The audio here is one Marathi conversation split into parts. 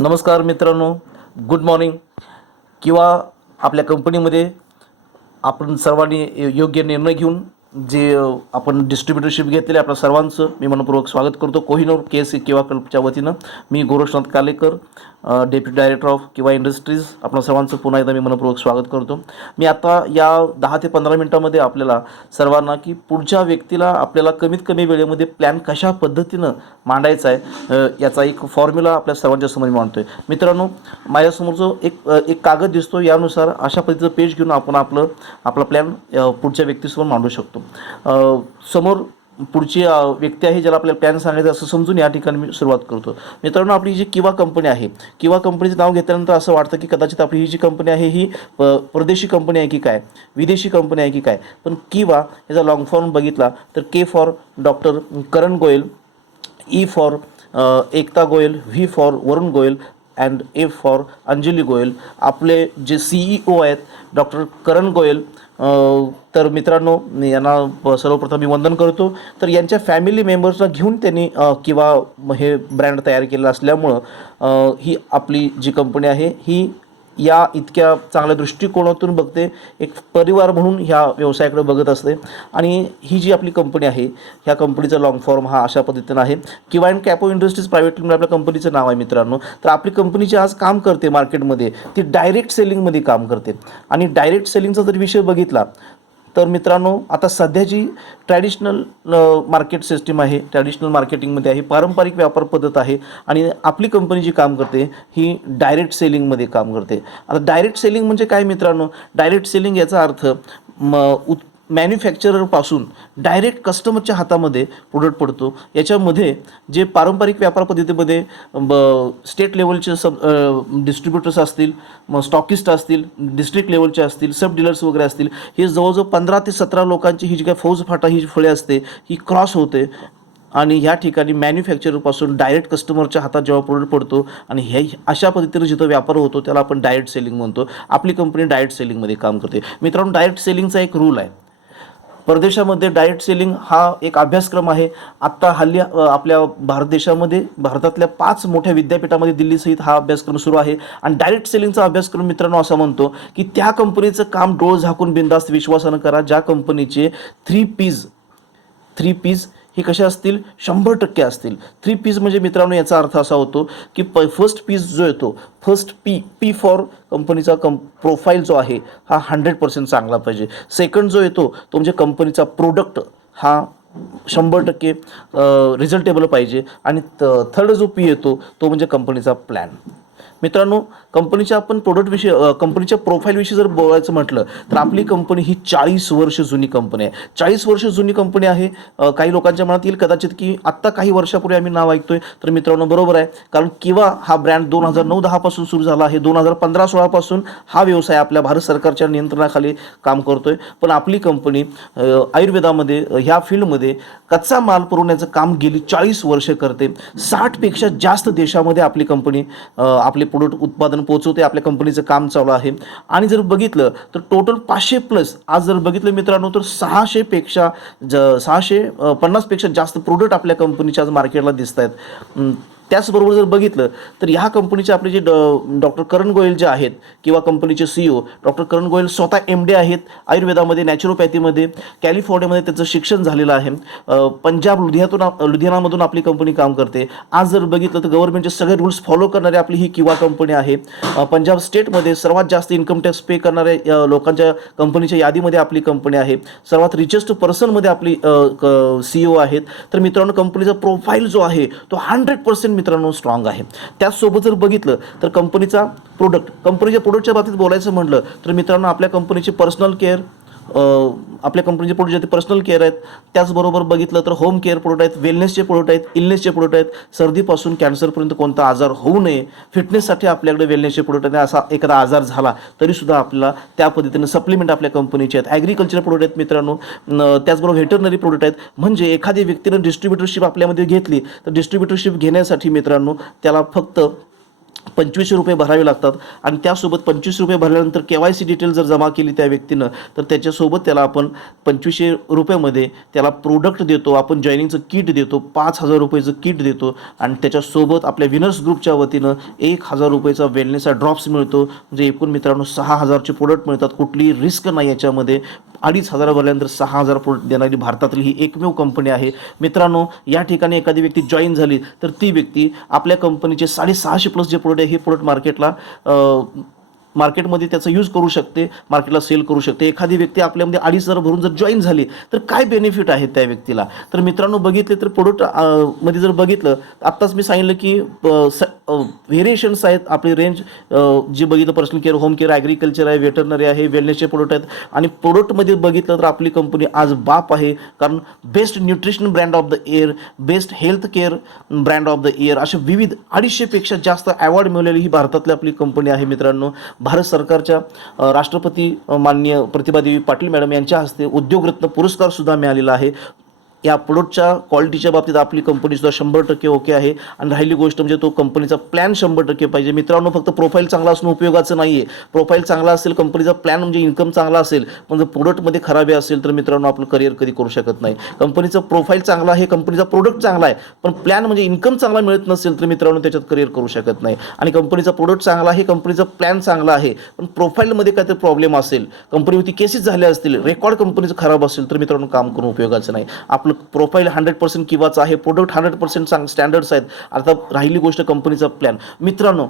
नमस्कार मित्रांनो, गुड मॉर्निंग. किंवा आपल्या कंपनीमध्ये आपण सर्वांनी योग्य निर्णय घेऊन जे आपण डिस्ट्रीब्युटरशिप घेतलेले आपल्या सर्वांचं मी मनपूर्वक स्वागत करतो. कोहिनूर केस किंवा क्लबच्या वतीनं मी Gorakshanath Kalekar, deputy director of किंवा इंडस्ट्रीज, आपण सर्वांचं पुन्हा एकदा मी मनपूर्वक स्वागत करतो. मी आता या 10 ते 15 मिनिटांमध्ये आपल्याला सर्वांना की पुढच्या व्यक्तीला आपल्याला कमीत कमी वेळेमध्ये प्लॅन कशा पद्धतीनं मांडायचा आहे याचा एक फॉर्म्युला आपल्या सर्वांच्या समोर मांडतो आहे. मित्रांनो, माझ्यासमोर जो एक कागद दिसतो, यानुसार अशा पद्धतीचं पेज घेऊन आपण आपला प्लॅन पुढच्या व्यक्तीसमोर मांडू शकतो. समोर पुढची व्यक्ती आहे ज्याला आपल्याला प्लॅन सांगायचं असं समजून या ठिकाणी मी सुरुवात करतो. मित्रांनो, आपली जी किवा कंपनी आहे, किवा कंपनीचं नाव घेतल्यानंतर असं वाटतं की कदाचित आपली ही जी कंपनी आहे ही परदेशी कंपनी आहे की काय, विदेशी कंपनी आहे की काय. पण किवा याचा लॉंग फॉर्म बघितला तर K for doctor Karan Goyal, E for Ekta Goyal, V for Varun Goyal and A for Anjali Goyal. आपले जे CEO आहेत डॉक्टर करण गोयल, तर मित्रांनो यांना सर्वप्रथम मी वंदन करतो. तर यांच्या फॅमिली मेंबर्सला घेऊन त्यांनी किंवा हे ब्रँड तयार केलं असल्यामुळं ही आपली जी कंपनी आहे ही या इतक्या चांगल्या दृष्टिकोनातून बघते, एक परिवार म्हणून ह्या व्यवसायाकडे बघत असते. आणि ही जी आपली कंपनी आहे, ह्या कंपनीचा लॉंग फॉर्म हा अशा पद्धतीनं आहे, किवा अँड कॅपो इंडस्ट्रीज प्रायव्हेट लिमिटेड आपल्या कंपनीचं नाव आहे. मित्रांनो, तर आपली कंपनी जी आज काम करते मार्केटमध्ये ती डायरेक्ट सेलिंगमध्ये काम करते. आणि डायरेक्ट सेलिंगचा जर विषय बघितला तर मित्रांनो, आता सध्या जी ट्रॅडिशनल मार्केट सिस्टीम आहे, ट्रॅडिशनल मार्केटिंगमध्ये आहे, पारंपरिक व्यापार पद्धत आहे, आणि आपली कंपनी जी काम करते ही डायरेक्ट सेलिंगमध्ये काम करते. आता डायरेक्ट सेलिंग म्हणजे काय मित्रांनो? डायरेक्ट सेलिंग याचा अर्थ मॅन्युफॅक्चररपासून डायरेक्ट कस्टमरच्या हातामध्ये प्रोडक्ट पडतो. याच्यामध्ये जे पारंपरिक व्यापार पद्धतीमध्ये स्टेट लेवलचे डिस्ट्रीब्युटर्स असतील, मग स्टॉकिस्ट असतील, डिस्ट्रिक्ट लेवलचे असतील, सब डीलर्स वगैरे असतील, हे जवळजवळ 15 ते 17 लोकांची ही जी काय फौजफाटा ही फळे असते ही क्रॉस होते. आणि ह्या ठिकाणी मॅन्युफॅक्चररपासून डायरेक्ट कस्टमरच्या हातात जेव्हा प्रोडक्ट पडतो आणि हे अशा पद्धतीनं जिथं व्यापार होतो त्याला आपण डायरेक्ट सेलिंग म्हणतो. आपली कंपनी डायरेक्ट सेलिंगमध्ये काम करते. मित्रांनो, डायरेक्ट सेलिंगचा एक रूल आहे. परदेशामध्ये डायरेक्ट सेलिंग हा एक अभ्यासक्रम आहे. आत्ता हल्ली आपल्या भारत देशामध्ये भारतातल्या 5 मोठ्या विद्यापीठामध्ये दिल्लीसहित हा अभ्यासक्रम सुरू आहे. आणि डायरेक्ट सेलिंगचा अभ्यासक्रम मित्रांनो असा म्हणतो की त्या कंपनीचं काम डोळ झाकून बिनधास्त विश्वासानं करा ज्या कंपनीचे 3 Ps हे कसे असतील? 100% असतील. 3 Ps म्हणजे मित्रांनो याचा अर्थ असा होतो की फर्स्ट पीस जो येतो, फर्स्ट पी फॉर कंपनीचा प्रोफाईल जो आहे हा 100% चांगला पाहिजे. सेकंड जो येतो तो म्हणजे कंपनीचा प्रोडक्ट हा 100% रिझल्टेबल पाहिजे. आणि थर्ड जो पी येतो तो म्हणजे कंपनीचा प्लॅन. मित्रांनो, कंपनीच्या आपण प्रोडक्टविषयी, कंपनीच्या प्रोफाईलविषयी जर बोलायचं म्हटलं तर आपली कंपनी ही 40 वर्ष जुनी कंपनी आहे. 40 वर्ष जुनी कंपनी आहे. काही लोकांच्या मनात येईल कदाचित की आत्ता काही वर्षापूर्वी आम्ही नाव ऐकतोय, तर मित्रांनो बरोबर आहे. कारण किंवा हा ब्रँड 2009-10 पासून सुरू झाला आहे. 2015-16 पासून हा व्यवसाय आपल्या भारत सरकारच्या नियंत्रणाखाली काम करतोय. पण आपली कंपनी आयुर्वेदामध्ये ह्या फील्डमध्ये कच्चा माल पुरवण्याचं काम गेली 40 वर्ष करते. 60पेक्षा जास्त देशामध्ये आपली कंपनी आपले प्रोडक्ट उत्पादन पोहोचवते. आपल्या कंपनीचं काम चालू आहे. आणि जर बघितलं तर टोटल 500+ आज जर बघितलं मित्रांनो तर 650पेक्षा जास्त प्रोडक्ट आपल्या कंपनीच्या आज मार्केटला दिसत आहेत. त्याचबरोबर जर बघितलं तर ह्या कंपनीचे आपले जे डॉक्टर करण गोयल जे आहेत किंवा कंपनीचे CEO डॉक्टर करण गोयल स्वतः MD आहेत आयुर्वेदामध्ये, नॅचरोपॅथीमध्ये. कॅलिफोर्नियामध्ये त्याचं शिक्षण झालेलं आहे. पंजाब लुधियानामधून आपली कंपनी काम करते. आज जर बघितलं तर गव्हर्नमेंटचे सगळे रूल्स फॉलो करणारी आपली ही किवा कंपनी आहे. पंजाब स्टेटमध्ये सर्वात जास्त इन्कम टॅक्स पे करणाऱ्या लोकांच्या कंपनीच्या यादीमध्ये आपली कंपनी आहे. सर्वात रिचेस्ट पर्सनमध्ये आपली CEO आहेत. तर मित्रांनो, कंपनीचा प्रोफाईल जो आहे तो 100% मित्रांनो स्ट्रॉंग आहे. त्याचसोबत जर बघितलं तर कंपनीच्या प्रोडक्टच्या बाबतीत बोलायचं म्हटलं तर मित्रांनो आपल्या कंपनीची पर्सनल केअर, आपल्या कंपनीचे प्रोडक्ट जे पर्सनल केअर आहेत. त्याचबरोबर बघितलं तर होम केअर प्रोडक्ट आहेत, वेलनेसचे प्रोडक्ट आहेत, इलनेसचे प्रोडक्ट आहेत. सर्दीपासून कॅन्सरपर्यंत कोणता आजार होऊ नये फिटनेससाठी आपल्याकडे वेलनेसचे प्रोडक्ट आहेत. असा एखादा आजार झाला तरीसुद्धा आपल्याला त्या पद्धतीनं सप्लिमेंट आपल्या कंपनीचे आहेत. ॲग्रिकल्चर प्रोडक्ट आहेत मित्रांनो. त्याचबरोबर व्हेटरनरी प्रोडक्ट आहेत. म्हणजे एखाद्या व्यक्तीनं डिस्ट्रीब्युटरशिप आपल्यामध्ये घेतली तर डिस्ट्रीब्युटरशिप घेण्यासाठी मित्रांनो त्याला फक्त ₹2500 भरावे लागतात आणि त्यासोबत ₹2500 भरल्यानंतर KYC डिटेल जर जमा केली त्या व्यक्तीनं तर त्याच्यासोबत त्याला आपण ₹2500 त्याला प्रोडक्ट देतो, आपण जॉईनिंगचं किट देतो, ₹5000चं किट देतो आणि त्याच्यासोबत आपल्या विनर्स ग्रुपच्या वतीनं ₹1000चा वेलनेसचा ड्रॉप्स मिळतो. म्हणजे एकूण मित्रांनो 6000चे प्रोडक्ट मिळतात. कुठलीही रिस्क नाही याच्यामध्ये. 2500 भरल्यानंतर 6000 प्रोडक्ट देणारी भारतातली ही एकमेव कंपनी आहे. मित्रांनो, या ठिकाणी एखादी व्यक्ती जॉईन झाली तर ती व्यक्ती आपल्या कंपनीचे 650+ जे प्रोडक्ट आहे हे प्रोडक्ट मार्केटमध्ये त्याचा यूज करू शकते, मार्केटला सेल करू शकते. एखादी व्यक्ती आपल्यामध्ये 2500 भरून जर जॉईन झाली तर काय बेनिफिट आहेत त्या व्यक्तीला? तर मित्रांनो बघितले तर प्रोडक्ट मध्ये जर बघितलं आत्ताच मी सांगितलं की व्हेरिएशन्स आहेत. आपली रेंज जे बघितलं personal care, home care, agriculture आहे, वेटरनरी आहे, वेलनेसचे प्रोडक्ट आहेत. आणि प्रोडक्टमध्ये बघितलं तर आपली कंपनी आज बाप आहे. कारण best nutrition brand of the year, best health care brand of the year अशा विविध 250पेक्षा जास्त अवॉर्ड मिळवलेली ही भारतातली आपली कंपनी आहे. मित्रांनो, भारत सरकारच्या राष्ट्रपती माननीय प्रतिभादेवी पाटील मॅडम यांच्या हस्ते उद्योगरत्न पुरस्कार सुद्धा मिळालेला आहे. या प्रोडक्टच्या क्वालिटीच्या बाबतीत आपली कंपनीसुद्धा 100% ओके आहे. आणि राहिली गोष्ट म्हणजे तो कंपनीचा प्लॅन 100% पाहिजे. मित्रांनो, फक्त प्रोफाईल चांगला असणं उपयोगाचं नाही आहे. प्रोफाईल चांगला असेल, कंपनीचा प्लॅन म्हणजे इन्कम चांगला असेल, पण जर प्रोडक्टमध्ये खराबी असेल तर मित्रांनो आपलं करिअर कधी करू शकत नाही. कंपनीचं प्रोफाईल चांगला आहे, कंपनीचा प्रोडक्ट चांगला आहे, पण प्लॅन म्हणजे इन्कम चांगला मिळत नसेल तर मित्रांनो त्याच्यात करिअर करू शकत नाही. आणि कंपनीचा प्रोडक्ट चांगला आहे, कंपनीचा प्लॅन चांगला आहे, पण प्रोफाईलमध्ये काहीतरी प्रॉब्लेम असेल, कंपनीवरती केसेस झाल्या असतील, रेकॉर्ड कंपनीचं खराब असेल तर मित्रांनो काम करून उपयोगाचं नाही. आपलं प्रोफाईल 100% किंवाचं आहे, प्रोडक्ट 100% स्टँडर्ड्स आहेत. आता राहिली गोष्ट कंपनीचा प्लॅन. मित्रांनो,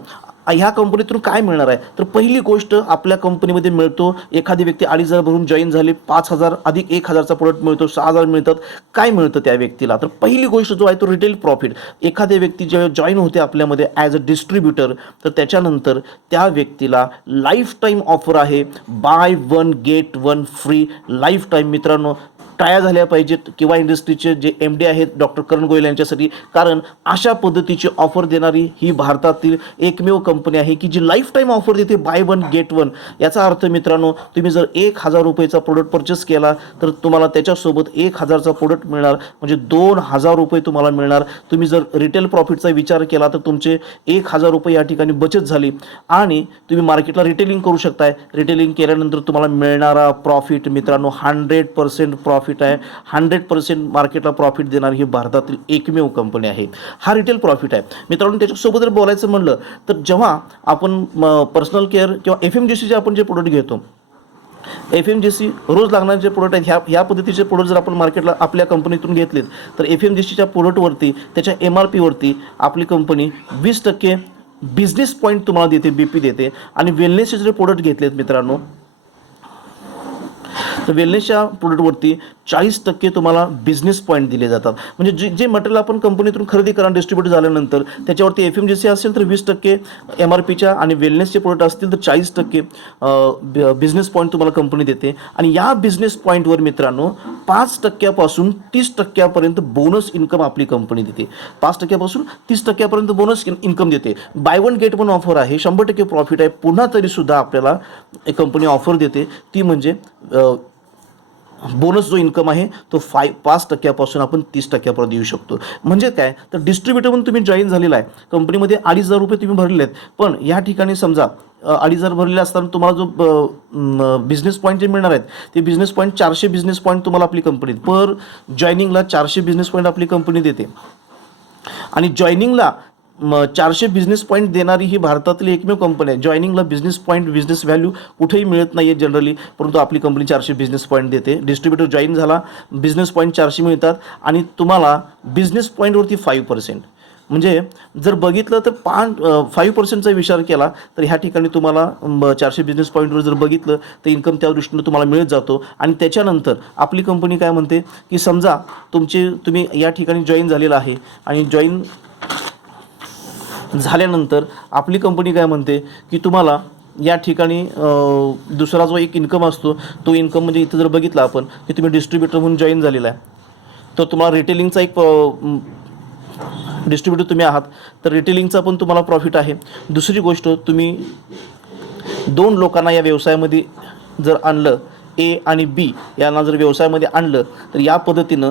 ह्या कंपनीतून काय मिळणार आहे? तर पहिली गोष्ट आपल्या कंपनीमध्ये मिळतो, एखादी व्यक्ती 2500 भरून जॉईन झाली, 5000 अधिक 1000चा प्रोडक्ट मिळतो, 6000 मिळतात. काय मिळतं त्या व्यक्तीला? तर पहिली गोष्ट जो आहे तो रिटेल प्रॉफिट. एखाद्या व्यक्ती जेव्हा जॉईन होते आपल्यामध्ये ॲज अ डिस्ट्रीब्युटर तर त्याच्यानंतर त्या व्यक्तीला लाईफ टाईम ऑफर आहे, buy 1 get 1 free lifetime. मित्रांनो, टाळ्या झाल्या पाहिजेत किंवा इंडस्ट्रीचे जे MD आहेत डॉक्टर करण गोयल यांच्यासाठी. कारण अशा पद्धतीची ऑफर देणारी ही भारतातील एकमेव कंपनी आहे की जी लाईफ टाईम ऑफर देते, बाय 1 गेट 1. याचा अर्थ मित्रांनो, तुम्ही जर ₹1000चा प्रोडक्ट परचेस केला तर तुम्हाला त्याच्यासोबत 1000चा प्रोडक्ट मिळणार, म्हणजे ₹2000 तुम्हाला मिळणार. तुम्ही जर रिटेल प्रॉफिटचा विचार केला तर तुमचे ₹1000 या ठिकाणी बचत झाली आणि तुम्ही मार्केटला रिटेलिंग करू शकताय. रिटेलिंग केल्यानंतर तुम्हाला मिळणारा प्रॉफिट मित्रांनो 100% प्रॉफिट आहे. 100% मार्केटला प्रॉफिट देणारी ही भारतातील एकमेव कंपनी आहे. हा रिटेल प्रॉफिट आहे. मित्रांनो, त्याच्यासोबत जर बोलायचं म्हणलं तर जेव्हा आपण पर्सनल केअर किंवा FMGCचे आपण जे प्रोडक्ट घेतो, FMGC रोज लागणारे जे प्रोडक्ट आहेत ह्या पद्धतीचे प्रोडक्ट जर आपण मार्केटला आपल्या कंपनीतून घेतलेत तर FMGCच्या प्रोडक्टवरती त्याच्या MRPवरती आपली कंपनी 20% बिझनेस पॉईंट तुम्हाला देते, BP देते. आणि वेलनेसचे जे प्रोडक्ट घेतलेत मित्रांनो तर वेलनेसच्या प्रोडक्टवरती 40% तुम्हाला बिझनेस पॉईंट दिले जातात. म्हणजे जे मटेरियल आपण कंपनीतून खरेदी करा डिस्ट्रीब्यूट झाल्यानंतर त्याच्यावरती FMGC असेल तर 20% MRPच्या आणि वेलनेसचे प्रोडक्ट असतील तर 40% बिझनेस पॉईंट तुम्हाला कंपनी देते. आणि या बिझनेस पॉईंटवर मित्रांनो 5% 30% बोनस इन्कम आपली कंपनी देते. 5% 30% बोनस इन्कम देते. बाय 1 गेट 1 ऑफर आहे, 100% प्रॉफिट आहे. पुन्हा तरीसुद्धा आपल्याला एक कंपनी ऑफर देते, ती म्हणजे बोनस जो इन्कम आहे तो 5% आपण 30% देऊ शकतो. म्हणजे काय तर डिस्ट्रीब्युटर म्हणून तुम्ही जॉईन झालेला आहे, कंपनीमध्ये ₹2500 तुम्ही भरलेले आहेत, पण या ठिकाणी समजा 2500 भरलेले असताना तुम्हाला जो बिझनेस पॉईंट जे मिळणार आहेत ते बिझनेस पॉईंट 400 बिझनेस पॉईंट तुम्हाला आपली कंपनी पर जॉईनिंगला 400 बिझनेस पॉईंट आपली कंपनी देते. आणि जॉईनिंगला 400 बिझनेस पॉईंट देणारी ही भारतातली एकमेव कंपनी आहे. जॉईनिंगला बिझनेस पॉईंट, बिझनेस व्हॅल्यू कुठेही मिळत नाही आहे जनरली, परंतु आपली कंपनी 400 बिझनेस पॉईंट देते. डिस्ट्रीब्युटर जॉईन झाला, बिझनेस पॉईंट 400 मिळतात आणि तुम्हाला बिझनेस पॉईंटवरती 5%. म्हणजे जर बघितलं तर 5% विचार केला तर ह्या ठिकाणी तुम्हाला 400 बिझनेस पॉईंटवर जर बघितलं तर इन्कम त्या दृष्टीनं तुम्हाला मिळत जातो. आणि त्याच्यानंतर आपली कंपनी काय म्हणते की समजा तुम्ही या ठिकाणी जॉईन झालेला आहे आणि जॉईन झाल्यानंतर आपली कंपनी काय म्हणते की तुम्हाला या ठिकाणी दुसरा जो एक इन्कम असतो तो इन्कम म्हणजे इथं जर बघितला आपण की तुम्ही डिस्ट्रीब्युटर म्हणून जॉईन झालेला आहे तर तुम्हाला रिटेलिंगचा एक डिस्ट्रीब्युटर तुम्ही आहात तर रिटेलिंगचा पण तुम्हाला प्रॉफिट आहे. दुसरी गोष्ट, तुम्ही 2 लोकांना या व्यवसायामध्ये जर आणलं, A आणि B यांना जर व्यवसायामध्ये आणलं तर या पद्धतीनं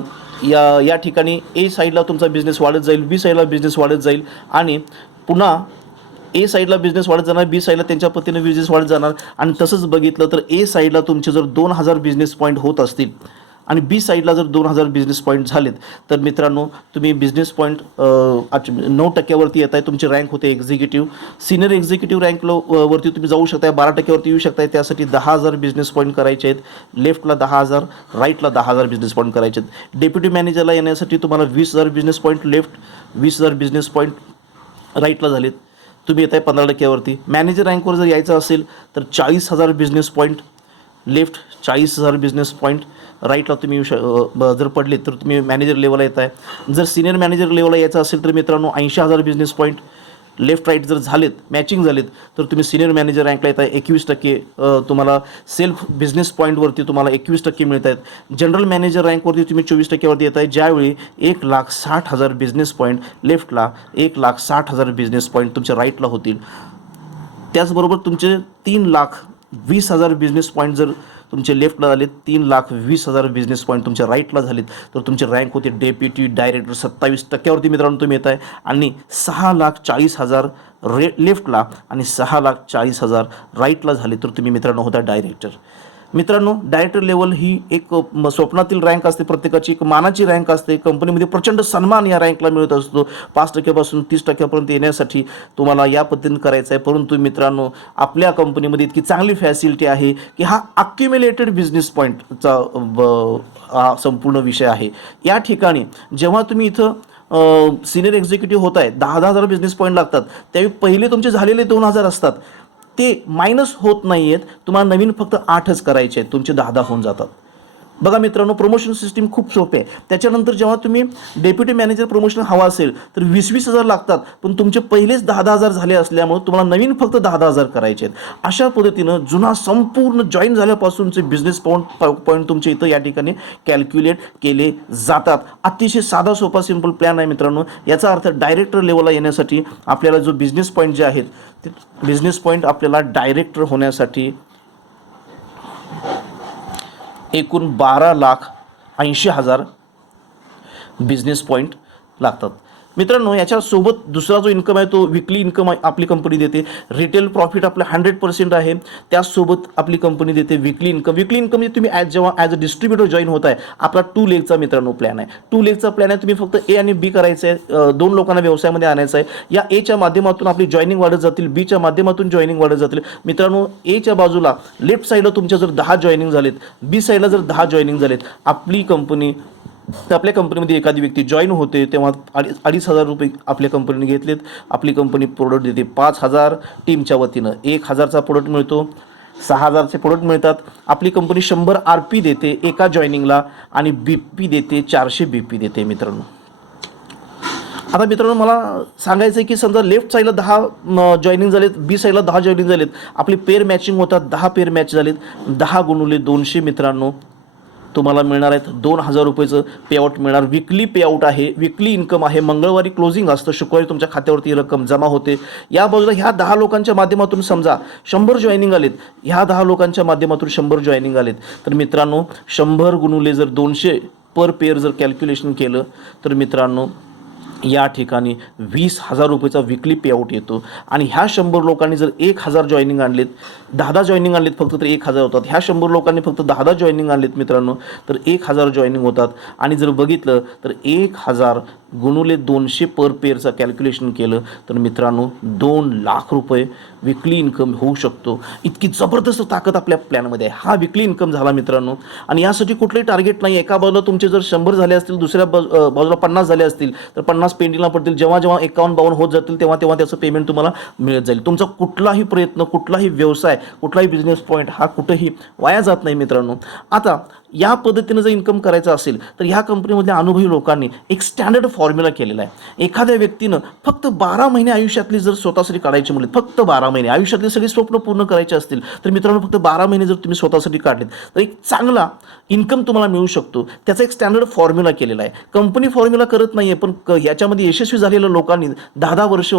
या ठिकाणी A साईडला तुमचा बिझनेस वाढत जाईल, B साईडला बिझनेस वाढत जाईल. आणि पुन्हा ए साईडला बिझनेस वाढत जाणार, बी साईडला त्यांच्या पद्धतीने बिझनेस वाढत जाणार. आणि तसंच बघितलं तर ए साईडला तुमचे जर 2000 बिझनेस पॉईंट होत असतील आणि बी साईडला जर 2000 बिझनेस पॉईंट झालेत तर मित्रांनो तुम्ही बिझनेस पॉईंट 9% येत आहे. तुमची रँक होते एक्झिक्युटिव्ह, सिनियर एक्झिक्युटिव्ह रँकला वरती तुम्ही जाऊ शकताय, 12% येऊ शकताय. त्यासाठी 10,000 बिझनेस पॉईंट करायचे आहेत. लेफ्टला 10,000, राईटला 10,000 बिझनेस पॉईंट करायचे आहेत. डेप्युटी मॅनेजरला येण्यासाठी तुम्हाला 20,000 business point left, 20,000 business point राईटला झालेत. तुम्ही येत आहे 15%. मॅनेजर रँकवर जर यायचं असेल तर 40,000 business point left, 40,000 business point राईटला तुम्ही जर पडले तर तुम्ही मॅनेजर लेवलला येत आहे. जर सिनियर मॅनेजर लेवलला यायचं असेल तर मित्रांनो 80,000 बिझनेस पॉईंट लेफ्ट राईट जर झालेत, मॅचिंग झालेत तर तुम्ही सिनियर मॅनेजर रँकला येत आहे. 21% तुम्हाला सेल्फ बिझनेस पॉईंटवरती तुम्हाला 21% मिळत आहेत. जनरल मॅनेजर रँकवरती तुम्ही 24%वरती येत आहे. ज्यावेळी 1,60,000 बिझनेस पॉईंट लेफ्टला, 1,60,000 बिझनेस पॉईंट तुमच्या राईटला होतील. त्याचबरोबर तुमचे 3,20,000 बिझनेस पॉईंट जर तुमचे लेफ्टला झालेत, 3,20,000 बिझनेस पॉईंट तुमच्या राईटला झालेत तर तुमची रँक होते डेप्युटी डायरेक्टर. 27%वरती मित्रांनो तुम्ही येत आहे. आणि 6,40,000 लेफ्टला आणि 6,40,000 राईटला झाले तर तुम्ही मित्रांनो होता डायरेक्टर. मित्रांनो डायरेक्टर लेवल ही एक स्वप्नातील रँक असते, प्रत्येकाची एक मानाची रँक असते. कंपनीमध्ये प्रचंड सन्मान या रँकला मिळत असतो. 5% 30%पर्यंत येण्यासाठी तुम्हाला या पद्धतीने करायचं आहे. परंतु मित्रांनो आपल्या कंपनीमध्ये इतकी चांगली फॅसिलिटी आहे की हा अक्युम्युलेटेड बिझनेस पॉईंटचा संपूर्ण विषय आहे. या ठिकाणी जेव्हा तुम्ही इथं सिनियर एक्झिक्युटिव्ह होत आहे, 10,000 बिझनेस पॉईंट लागतात. त्यावेळी पहिले तुमचे झालेले 2,000 असतात, ते मायनस होत नाही आहेत. तुम्हाला नवीन फक्त 8च करायचे आहेत, तुमचे 10 होऊन जातात. बघा मित्रांनो प्रमोशन सिस्टीम खूप सोपे आहे. त्याच्यानंतर जेव्हा तुम्ही डेप्युटी मॅनेजर प्रमोशन हवा असेल तर 20,000 लागतात, पण तुमचे पहिलेच 10,000 झाले असल्यामुळे तुम्हाला नवीन फक्त 10,000 करायचे आहेत. अशा पद्धतीनं जुना संपूर्ण जॉईन झाल्यापासूनचे बिझनेस पॉईंट तुमचे इथं या ठिकाणी कॅल्क्युलेट केले जातात. अतिशय साधा सोपा सिंपल प्लॅन आहे मित्रांनो. याचा अर्थ डायरेक्टर लेवलला येण्यासाठी आपल्याला जो बिझनेस पॉईंट जे आहेत ते बिझनेस पॉईंट आपल्याला डायरेक्टर होण्यासाठी एकूण 12,80,000 बिझनेस पॉईंट लागतात. मित्रांनो याच्यासोबत दुसरा जो इन्कम आहे तो विकली इन्कम आपली कंपनी देते. रिटेल प्रॉफिट आपलं 100% आहे. त्याचसोबत आपली कंपनी देते विकली इन्कम. विकली इन्कम तुम्ही जेव्हा ॲज अ डिस्ट्रीब्युटर जॉईन होत आहे, आपला 2 लेगचा मित्रांनो प्लॅन आहे. 2 लेगचा प्लॅन आहे. तुम्ही फक्त ए आणि बी करायचं आहे, 2 लोकांना व्यवसायामध्ये आणायचं आहे. या एच्या माध्यमातून आपली जॉईनिंग वाढत जातील, बीच्या माध्यमातून जॉईनिंग वाढत जातील. मित्रांनो एच्या बाजूला लेफ्ट साईडला तुमच्या जर 10 जॉईनिंग झालेत, बी साईडला जर 10 जॉईनिंग झालेत, आपली कंपनी तर आपल्या कंपनीमध्ये एखादी व्यक्ती जॉईन होते तेव्हा 2,500 रुपये आपल्या कंपनीने घेतलेत. आपली कंपनी प्रोडक्ट देते 5,000 टीमच्या वतीनं, 1,000चा प्रोडक्ट मिळतो, 6,000चे प्रोडक्ट मिळतात. आपली कंपनी 100 RP देते एका जॉईनिंगला आणि BP देते 400 BP देते. मित्रांनो आता मित्रांनो मला सांगायचं आहे की समजा लेफ्ट साईडला 10 जॉईनिंग झालेत, बी साईडला 10 जॉईनिंग झालेत, आपली पेअर मॅचिंग होतात, 10 पेअर मॅच झालेत, 10 × 200 मित्रांनो तुम्हाला मिळणार आहेत 2,000 रुपयेचं पेआउट मिळणार. विकली पेआउट आहे, विकली इन्कम आहे. मंगळवारी क्लोजिंग असतं, शुक्रवारी तुमच्या खात्यावरती रक्कम जमा होते. या बाजूला ह्या 10 लोकांच्या माध्यमातून समजा 100 जॉईनिंग आलेत, ह्या 10 लोकांच्या माध्यमातून 100 जॉईनिंग आलेत तर मित्रांनो 100 × 200 पर पेअर जर कॅल्क्युलेशन केलं तर मित्रांनो या ठिकाणी 20,000 रुपयेचा विकली पेआउट येतो. आणि ह्या 100 लोकांनी जर 1,000 जॉईनिंग आणलेत, 10 जॉईनिंग आणलेत फक्त तर 1,000 होतात. ह्या 100 लोकांनी फक्त 10 जॉईनिंग आणलेत मित्रांनो तर 1,000 जॉईनिंग होतात. आणि जर बघितलं तर 1,000 × 200 पर पेअरचं कॅल्क्युलेशन केलं तर मित्रांनो 2,00,000 रुपये विकली इन्कम होऊ शकतो. इतकी जबरदस्त ताकद आपल्या प्लॅनमध्ये आहे. हा विकली इन्कम झाला मित्रांनो. आणि यासाठी कुठलंही टार्गेट नाही. एका बाजूला तुमचे जर 100 झाले असतील, दुसऱ्या बाजूला 50 झाले असतील तर 50 पेंडिंगला पडतील. जेव्हा जेव्हा 51-52 होत जातील तेव्हा तेव्हा त्याचं पेमेंट तुम्हाला मिळत जाईल. तुमचा कुठलाही प्रयत्न, कुठलाही व्यवसाय, कुठलाही बिझनेस पॉईंट हा कुठेही वाया जात नाही मित्रांनो. आता या पद्धतीनं जर इन्कम करायचं असेल तर ह्या कंपनीमधल्या अनुभवी लोकांनी एक स्टँडर्ड फॉर्म्युला केलेला आहे. एखाद्या व्यक्तीनं फक्त 12 महिने आयुष्यातली जर स्वतःसाठी काढायची म्हणले, फक्त 12 महिने आयुष्यातली सगळी स्वप्न पूर्ण करायची असतील तर मित्रांनो फक्त 12 महिने जर तुम्ही स्वतःसाठी काढलेत तर एक चांगला इन्कम तुम्हाला मिळू शकतो. त्याचा एक स्टँडर्ड फॉर्म्युला केलेला आहे. कंपनी फॉर्म्युला करत नाही आहे, पण याच्यामध्ये यशस्वी झालेल्या लोकांनी, 10-10 वर्ष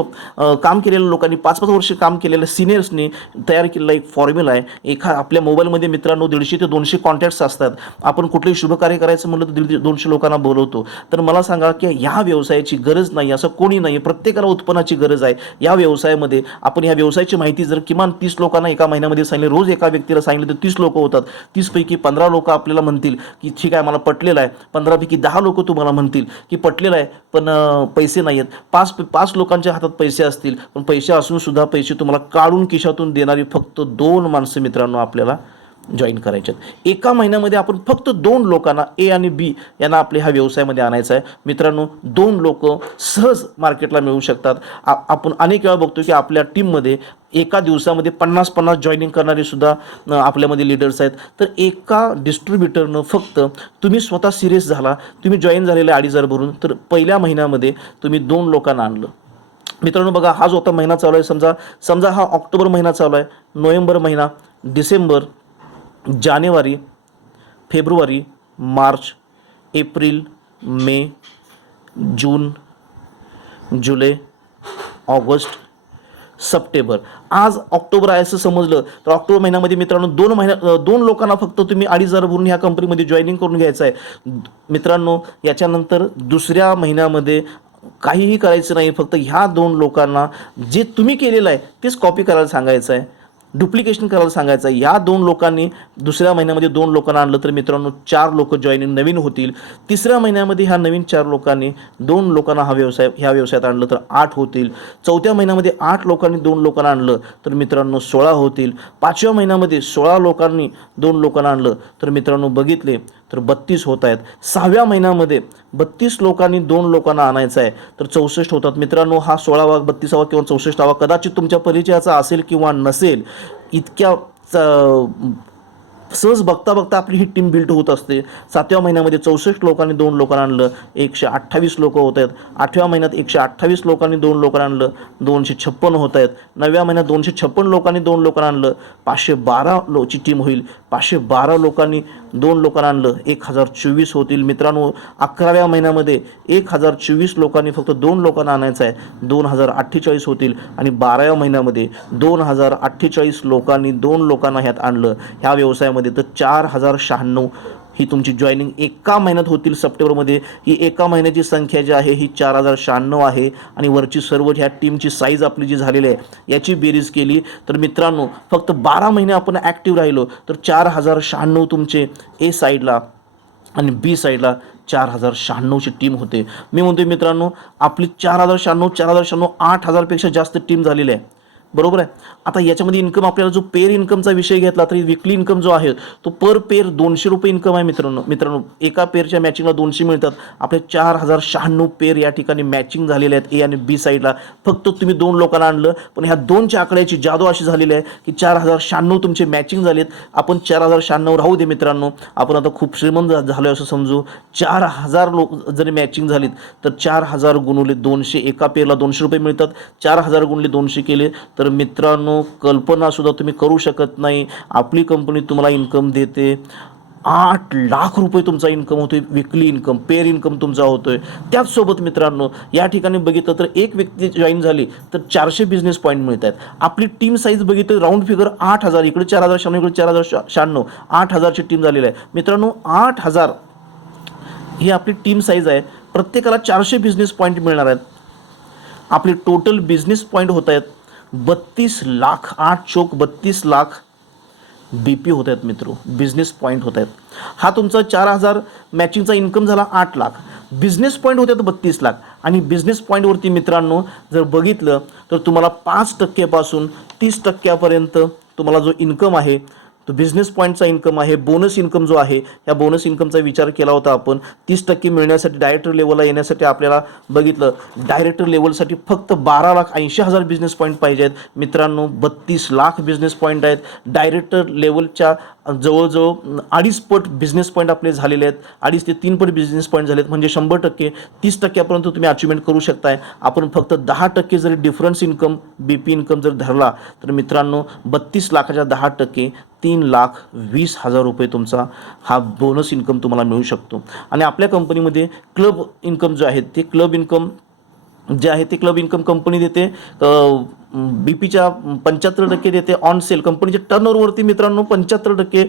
काम केलेल्या लोकांनी, 5-5 वर्ष काम केलेल्या सिनियर्सनी तयार केलेला एक फॉर्म्युला आहे. आपल्या मोबाईलमध्ये मित्रांनो 150 ते 200 कॉन्टॅक्ट्स असतात. आपण कुठलेही शुभकार्य करायचं म्हटलं तर 150-200 लोकांना बोलवतो. तर मला सांगा की ह्या व्यवसायाची गरज नाही, असं कोणी नाही. प्रत्येकाला उत्पन्नाची गरज आहे या व्यवसायामध्ये. आपण ह्या व्यवसायाची माहिती जर किमान 30 लोकांना एका महिन्यामध्ये सांगितली, रोज एका व्यक्तीला सांगितलं तर 30 लोक होतात. 30 पैकी 15 लोक आपल्याला म्हणतील की ठीक आहे मला पटलेलं आहे. 15 पैकी 10 लोक तुम्हाला म्हणतील की पटलेलं आहे पण पैसे नाही आहेत. 5 लोकांच्या हातात पैसे असतील पण पैसे असून सुद्धा पैसे तुम्हाला काढून खिशातून देणारी फक्त 2 माणसं मित्रांनो आपल्याला जॉईन करायचे आहेत. एका महिन्यामध्ये आपण फक्त 2 लोकांना ए आणि बी यांना आपल्या ह्या व्यवसायामध्ये आणायचं आहे. मित्रांनो 2 लोक सहज मार्केटला मिळू शकतात. आपण अनेक वेळा बघतो की आपल्या टीममध्ये एका दिवसामध्ये 50-50 जॉईनिंग करणारे सुद्धा आपल्यामध्ये लीडर्स आहेत. तर एका डिस्ट्रीब्युटरनं फक्त तुम्ही स्वतः सिरियस झाला, तुम्ही जॉईन झालेले 2,500 भरून, तर पहिल्या महिन्यामध्ये तुम्ही 2 लोकांना आणलं. मित्रांनो बघा, हा जो आता महिना चालू आहे, समजा हा ऑक्टोबर महिना चालू आहे, नोव्हेंबर महिना, डिसेंबर, जानेवारी, फेब्रुवारी, मार्च, एप्रिल, मे, जून, जुलै, ऑगस्ट, सप्टेंबर. आज ऑक्टोबर आहे असं समजलं तर ऑक्टोबर महिन्यामध्ये मित्रांनो 2 लोकांना फक्त तुम्ही 2,500 भरून ह्या कंपनीमध्ये जॉईनिंग करून घ्यायचं आहे. मित्रांनो याच्यानंतर दुसऱ्या महिन्यामध्ये काहीही करायचं नाही, फक्त ह्या 2 लोकांना जे तुम्ही केलेलं आहे तेच कॉपी करायला सांगायचं आहे, डुप्लिकेशन करायला सांगायचं आहे. या 2 लोकांनी दुसऱ्या महिन्यामध्ये 2 लोकांना आणलं तर मित्रांनो 4 लोक जॉईनिंग नवीन होतील. तिसऱ्या महिन्यामध्ये ह्या नवीन 4 लोकांनी 2 लोकांना ह्या व्यवसायात आणलं तर 8 होतील. चौथ्या महिन्यामध्ये 8 लोकांनी 2 लोकांना आणलं तर मित्रांनो 16 होतील. 5व्या महिन्यामध्ये 16 लोकांनी 2 लोकांना आणलं तर मित्रांनो बघितले तर 32 होत आहेत. 6व्या महिन्यामध्ये 32 लोकांनी 2 लोकांना आणायचं आहे तर 64 होतात. मित्रांनो हा 16वा, 32वा किंवा 64वा कदाचित तुमच्या परिचयाचा असेल किंवा नसेल. इतक्या सहज बघता बघता आपली ही टीम बिल्ड होत असते. 7व्या महिन्यामध्ये 64 लोकांनी 2 लोकांना आणलं, 128 लोक होत आहेत. 8व्या महिन्यात 128 लोकांनी 2 लोकांना आणलं, 256 होत आहेत. 9व्या महिन्यात 256 लोकांनी 2 लोकांना आणलं, 512 ची टीम होईल. 512 लोकांनी 2 लोकांना आणलं, 1024 होतील. मित्रांनो 11व्या महिन्यामध्ये 1024 लोकांनी फक्त 2 लोकांना आणायचं आहे, 2048 होतील. आणि 12व्या महिन्यामध्ये 2048 लोकांनी 2 लोकांना ह्यात आणलं ह्या व्यवसायामध्ये तर 4096 ही तुमची जॉईनिंग एका महिन्यात होतील. सप्टेंबरमध्ये ही एका महिन्याची संख्या जी आहे ही 4096 आहे. आणि वरची सर्व ह्या टीमची साईज आपली जी झालेली आहे याची बेरीज केली तर मित्रांनो फक्त 12 महिने आपण ॲक्टिव्ह राहिलो तर 4096 तुमचे ए साईडला आणि बी साईडला 4096ची टीम होते. मी म्हणतोय मित्रांनो आपली 4096 8,000पेक्षा जास्त टीम झालेली आहे, बरोबर आहे. आता याच्यामध्ये इन्कम आपल्याला जो पेअर इन्कमचा विषय घेतला तरी विकली इन्कम जो आहे तो पर पेअर 200 रुपये इन्कम आहे. मित्रांनो एका पेअरच्या मॅचिंगला 200 मिळतात. आपले 4096 पेअर या ठिकाणी मॅचिंग झालेले आहेत ए आणि बी साईडला. फक्त तुम्ही 2 लोकांना आणलं पण ह्या 2च्या आकड्याची जादू अशी झालेली आहे की 4096 तुमचे मॅचिंग झालेत. आपण 4096 राहू दे मित्रांनो, आपण आता खूप श्रीमंत झालो असं समजू. 4000 लोक जरी मॅचिंग झालीत तर 4000 गुणुले 200, एका पेअरला 200 रुपये मिळतात. 4000 गुणुले 200 केले तर मित्रांनो कल्पना सुद्धा तुम्ही करू शकत नाही. आपली कंपनी तुम्हाला इन्कम देते 8 लाख रुपये तुमचा इन्कम होतोय. विकली इन्कम, पेअर इन्कम तुमचा होतोय. त्याचसोबत मित्रांनो या ठिकाणी बघितलं तर एक व्यक्ती जॉईन झाली तर 400 बिझनेस पॉईंट मिळत आहेत. आपली टीम साईज बघितलं राऊंड फिगर 8000, इकडे 4096, इकडे 4096, 8000ची टीम झालेली आहे. मित्रांनो 8000 ही आपली टीम साईज आहे. प्रत्येकाला 400 बिझनेस पॉईंट मिळणार आहेत. आपले टोटल बिझनेस पॉईंट होत आहेत 32 लाख. 8 चोक 32 लाख BP होत आहेत मित्रो, बिझनेस पॉईंट होत आहेत. हा तुमचा 4000 मॅचिंगचा इन्कम झाला 8 लाख. बिझनेस पॉईंट होते 32 लाख. आणि बिझनेस पॉईंटवरती मित्रांनो जर बघितलं तर तुम्हाला 5% पासून 30% तुम्हाला जो इन्कम आहे तो बिझनेस पॉईंटचा इन्कम आहे. बोनस इन्कम जो आहे या बोनस इन्कमचा विचार केला होता आपण. 30% मिळण्यासाठी डायरेक्टर लेवलला येण्यासाठी आपल्याला बघितलं डायरेक्टर लेवलसाठी फक्त 12,80,000 बिझनेस पॉईंट पाहिजे आहेत. मित्रांनो 32 लाख बिझनेस पॉईंट आहेत. डायरेक्टर लेवलच्या जवळजवळ 2.5 पट बिझनेस पॉईंट आपले झालेले आहेत. 2.5 ते 3 पट बिझनेस पॉईंट झालेत. म्हणजे 100% 30%पर्यंत तुम्ही अचिव्हमेंट करू शकताय. आपण फक्त 10% जरी डिफरन्स इन्कम BP इन्कम जर धरला तर मित्रांनो 32 लाखाच्या 10% 3,20,000 रुपये तुमचा हा बोनस इन्कम तुम्हाला मिळू शकतो. आणि आपल्या कंपनीमध्ये क्लब इन्कम जो आहे ते क्लब इन्कम जे आहे ते क्लब इन्कम कंपनी देते. बीपीच्या 75% देते ऑन सेल. कंपनीच्या टर्नओव्हरवरती मित्रांनो 75%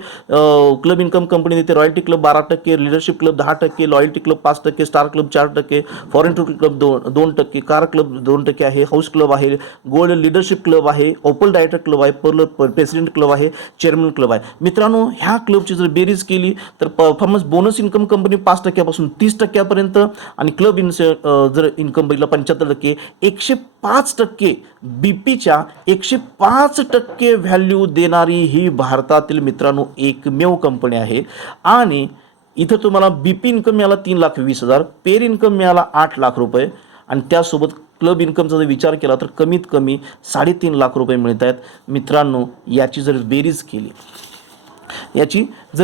क्लब इन्कम कंपनी देते. Royalty club 12%, leadership club 10%, loyalty club 5%, star club 4%, foreign tour club 2%, car club 2% आहे, हाऊस क्लब आहे, गोल्ड लिडरशिप क्लब आहे, ओपल डायरेक्टर क्लब आहे, पर्ल प्रेसिडेंट क्लब आहे, चेअरमन क्लब आहे. मित्रांनो ह्या क्लबची जर बेरीज केली तर परफॉर्मन्स बोनस इन्कम कंपनी 5% 30% आणि क्लब जर इन्कम बघितलं 75%, 105% बीपीच्या 105% व्हॅल्यू देणारी ही भारतातील मित्रांनो एकमेव कंपनी आहे. आणि इथं तुम्हाला बीपी इन्कम मिळाला 3,20,000, पेर इन्कम मिळाला 8 लाख रुपये आणि त्यासोबत क्लब इन्कमचा जर विचार केला तर कमीत कमी 3.5 लाख रुपये मिळत आहेत. मित्रांनो याची जर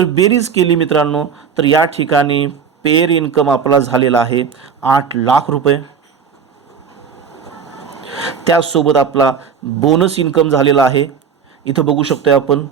बेरीज केली मित्रांनो तर या ठिकाणी पेर इन्कम आपला झालेला आहे 8 लाख रुपये. त्यासोबत आपला बोनस इन्कम झालेला आहे, इथं बघू शकतोय आपण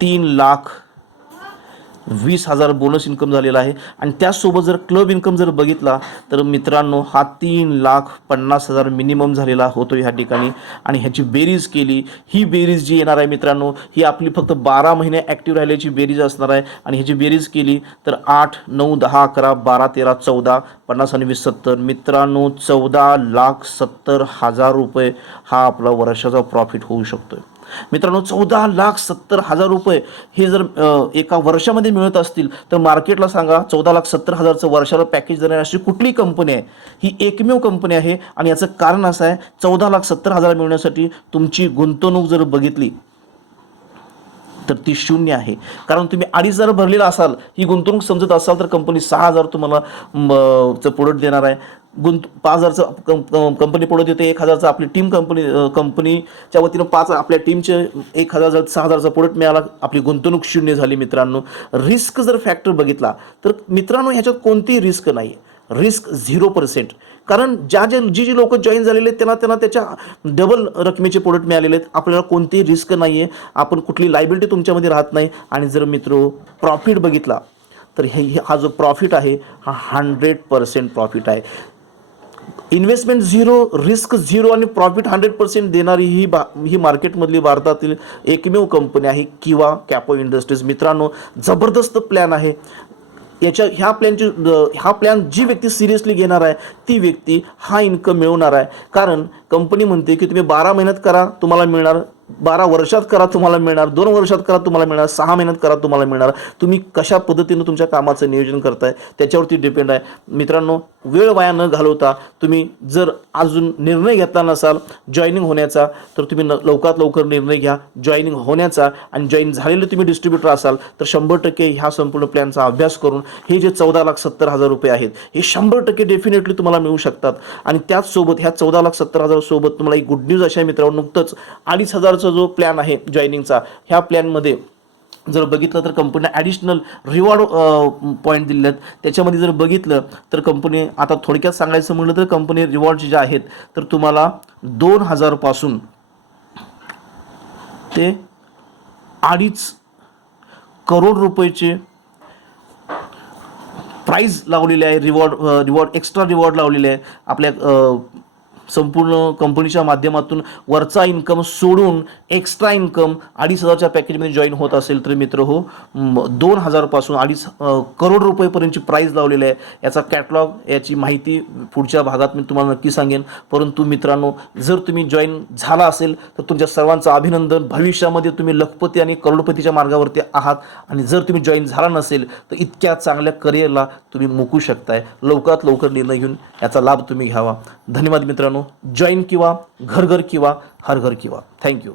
3,20,000 बोनस इन्कम झालेला आहे. आणि त्यासोबत जर क्लब इन्कम जर बघितला तर मित्रांनो हा 3,50,000 मिनिमम झालेला होतो ह्या ठिकाणी. आणि ह्याची बेरीज केली, ही बेरीज जी येणार आहे मित्रांनो ही आपली फक्त 12 महिने ॲक्टिव्ह राहिल्याची बेरीज असणार आहे. आणि ह्याची बेरीज केली तर 8, 9, 10, 11, 12, 13, 14, 50 आणि 20, 70 मित्रांनो 14,70,000 रुपये हा आपला वर्षाचा प्रॉफिट होऊ शकतोय. मित्रांनो 14,70,000 रुपये हे जर एका वर्षामध्ये मिळत असतील तर मार्केटला सांगा 14,70,000चं वर्षाला पॅकेज देणारी अशी कुठली कंपनी आहे? ही एकमेव कंपनी आहे. आणि याचं कारण असं आहे 14,70,000 मिळण्यासाठी तुमची गुंतवणूक जर बघितली तर ती 0 आहे. कारण तुम्ही 2,500 भरलेला असाल, ही गुंतवणूक समजत असाल तर कंपनी 6,000 तुम्हाला प्रोडक्ट देणार आहे. 5,000चं कंपनी प्रोडक्ट देते, 1,000चं आपली टीम कंपनीच्या वतीनं 5 आपल्या टीमचे 1,000 6,000चा प्रोडक्ट मिळाला, आपली गुंतवणूक 0 झाली. मित्रांनो रिस्क जर फॅक्टर बघितला तर मित्रांनो ह्याच्यात कोणतीही रिस्क नाही, रिस्क 0%. कारण जी लोक जॉईन झालेले आहेत त्यांना त्याच्या डबल रकमेचे प्रोडक्ट मिळालेले आहेत. आपल्याला कोणतीही रिस्क नाही आहे, आपण कुठली लायबिलिटी तुमच्यामध्ये राहत नाही. आणि जर मित्रो प्रॉफिट बघितला तर हा जो प्रॉफिट आहे हा 100% प्रॉफिट आहे. इन्व्हेस्टमेंट 0, रिस्क 0 आणि प्रॉफिट 100% देणारी ही मार्केटमधली भारतातील एकमेव कंपनी आहे किंवा कॅपो इंडस्ट्रीज. मित्रांनो जबरदस्त प्लॅन आहे. ह्या प्लॅन जी व्यक्ती सिरियसली घेणार आहे ती व्यक्ती हा इन्कम मिळवणार आहे. कारण कंपनी म्हणते की तुम्ही 12 महिन्यात करा तुम्हाला मिळणार, 12 वर्षात करा तुम्हाला मिळणार, 2 वर्षात करा तुम्हाला मिळणार, 6 महिन्यात करा तुम्हाला मिळणार. तुम्ही कशा पद्धतीनं तुमच्या कामाचं नियोजन करताय त्याच्यावरती डिपेंड आहे. मित्रांनो वेळ वाया न घालवता तुम्ही जर अजून निर्णय घेतला नसाल जॉईनिंग होण्याचा तर तुम्ही लवकरात लवकर निर्णय घ्या जॉईनिंग होण्याचा. आणि जॉईन झालेले तुम्ही डिस्ट्रीब्युटर असाल तर 100% ह्या संपूर्ण प्लॅनचा अभ्यास करून हे जे 14,70,000 रुपये आहेत हे 100% डेफिनेटली तुम्हाला मिळू शकतात. आणि त्याचसोबत ह्या 14,70,000 सोबत तुम्हाला एक गुड न्यूज अशा आहे मित्रांनो, नुकतंच 2,500चा जो प्लॅन आहे जॉईनिंगचा, ह्या प्लॅनमध्ये जर बघितलं तर कंपनीने ॲडिशनल रिवॉर्ड पॉईंट दिले आहेत. त्याच्यामध्ये जर बघितलं तर कंपनी आता थोडक्यात सांगायचं म्हटलं तर कंपनी रिवॉर्ड जे आहेत तर तुम्हाला 2,000 पासून ते 2.5 करोड रुपयाचे प्राइस लावलेले आहे. रिवॉर्ड एक्स्ट्रा रिवॉर्ड लावलेले आहे. आपल्या संपूर्ण कंपनीच्या माध्यमातून वरचा इन्कम सोडून एक्स्ट्रा इन्कम 2,500च्या पॅकेजमध्ये जॉईन होत असेल तर मित्र हो 2,000 पासून 2.5 करोड रुपयेपर्यंतची प्राईज लावलेली आहे. याचा कॅटलॉग याची माहिती पुढच्या भागात मी तुम्हाला नक्की सांगेन. परंतु मित्रांनो जर तुम्ही जॉईन झाला असेल तर तुमच्या सर्वांचं अभिनंदन. भविष्यामध्ये तुम्ही लखपती आणि करोडपतीच्या मार्गावरती आहात. आणि जर तुम्ही जॉईन झाला नसेल तर इतक्या चांगल्या करिअरला तुम्ही मुकू शकताय. लवकरात लवकर निर्णय घेऊन याचा लाभ तुम्ही घ्यावा. धन्यवाद मित्रांनो. जॉईन किंवा घर घर किंवा हर घर किंवा. थँक्यू.